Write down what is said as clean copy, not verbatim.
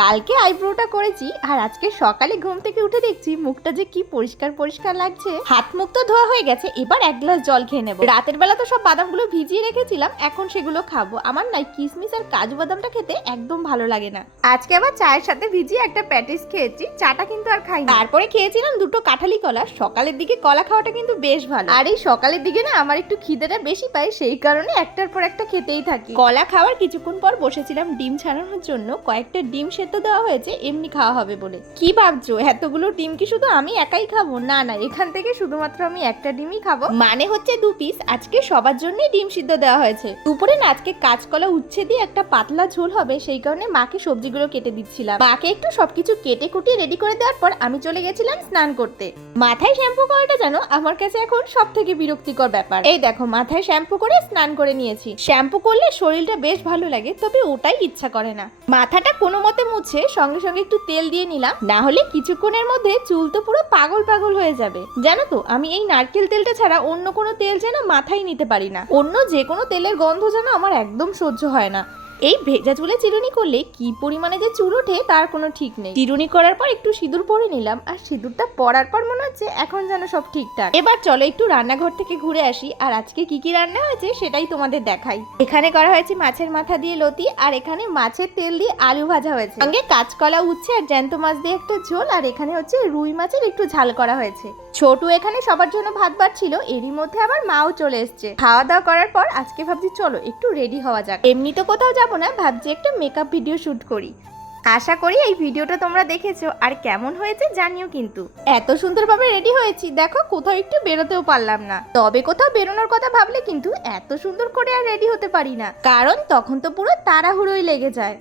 কালকে আইব্রোটা করেছি আর আজকে সকালে ঘুম থেকে উঠে দেখছি মুখটা যে কি পরিষ্কার পরিষ্কার লাগছে। হাত মুখ তো ধোয়া হয়ে গেছে, এবার এক গ্লাস জল খেয়ে নেবো। রাতের বেলা তো সব বাদামগুলো ভিজিয়ে রেখেছিলাম, এখন সেগুলো খাবো। আমার নাই কিশমিশ আর কাজু বাদামটা খেতে একদম ভালো লাগে না। আজকে আবার চায়ের সাথে ভিজিয়ে একটা প্যাটিস খেয়েছি, চাটা কিন্তু আর খাইনি। তারপরে খেয়েছিলাম দুটো কাঁঠালি কলা। সকালের দিকে কলা খাওয়াটা কিন্তু বেশ ভালো। আর এই সকালের দিকে না আমার একটু খিদেটা বেশি পাই, সেই কারণে একটার পর একটা খেতেই থাকি। কলা খাওয়ার কিছুক্ষণ পর বসেছিলাম ডিম ছাড়ানোর জন্য। কয়েকটা ডিম সেদ্ধ দেওয়া হয়েছে এমনি খাওয়া হবে বলে। কি ভাবছো এতগুলো ডিম কি শুধু আমি একাই খাবো? না না, এখান থেকে শুধুমাত্র আমি একটা ডিমই খাবো, মানে হচ্ছে 2 পিস। আজকে সবার জন্যই ডিম সিদ্ধ দেওয়া হয়েছে। দুপুরে না আজকে কাঁচকলা উচ্ছে দিয়ে একটা পাতলা ঝোল হবে, সেই কারণে মাকে সবজিগুলো কেটে দিচ্ছিলাম। মাকে একটু সবকিছু কেটে কুটিয়ে রেডি করে দেওয়ার পর আমি চলে গেছিলাম স্নান করতে। মাথায় শ্যাম্পু করাটা জানো আমার কাছে এখন সব থেকে বিরক্তিকর ব্যাপার। এই দেখো মাথায় শ্যাম্পু করে স্নান করে নিয়েছি। শ্যাম্পু করলে শরীরটা বেশ ভালো লাগে, তবে ওটাই ইচ্ছা করে না। মাথাটা কোনো মতে মুছে সঙ্গে সঙ্গে একটু তেল দিয়ে নিলাম, না হলে কিছুক্ষণের মধ্যে চুল তো পুরো পাগল পাগল হয়ে যাবে। জানো তো আমি এই নারকেল তেলটা ছাড়া অন্য কোনো তেল যেন মাথায় নিতে পারি না। অন্য যে কোনো তেলের গন্ধ যেন আমার একদম সহ্য হয় না। এই ভেজা চুলে চিরুনি করলে কি পরিমাণে যে চুল ওঠে তার কোনো ঠিক নেই। চিরুনি করার পর একটু সিঁদুর পরে নিলাম, আর সিঁদুরটা পরার পর মনে হচ্ছে এখন যেন সব ঠিকঠাক। এবার চলো একটু রান্নাঘর থেকে ঘুরে আসি, আর আজকে কি কি রান্না হয়েছে সেটাই তোমাদের দেখাই। এখানে করা হয়েছে মাছের মাথা দিয়ে লতি, আর এখানে মাছের তেল দিয়ে আলু ভাজা হয়েছে, সঙ্গে কাঁচকলা উচ্ছে আর জ্যান্ত মাছ দিয়ে একটা ঝোল, আর এখানে হচ্ছে রুই মাছের একটু ঝাল করা হয়েছে। ছোটু এখানে সবার জন্য ভাত বাড়ছিল, এরই মধ্যে আবার মাও চলে এসছে। খাওয়া দাওয়া করার পর আজকে ভাবছি চলো একটু রেডি হওয়া যাক। এমনি তো কোথাও যাবো না, ভাবছি একটা মেকআপ ভিডিও শুট করি। আশা করি এই ভিডিওটা তোমরা দেখেছো, আর কেমন হয়েছে জানিও কিন্তু। এত সুন্দরভাবে রেডি হয়েছি, দেখো কোথাও একটু বেরোতেও পারলাম না। তবে কোথাও বেরোনোর কথা ভাবলে কিন্তু এত সুন্দর করে আর রেডি হতে পারি না, কারণ তখন তো পুরো তাড়াহুড়োই লেগে যায়।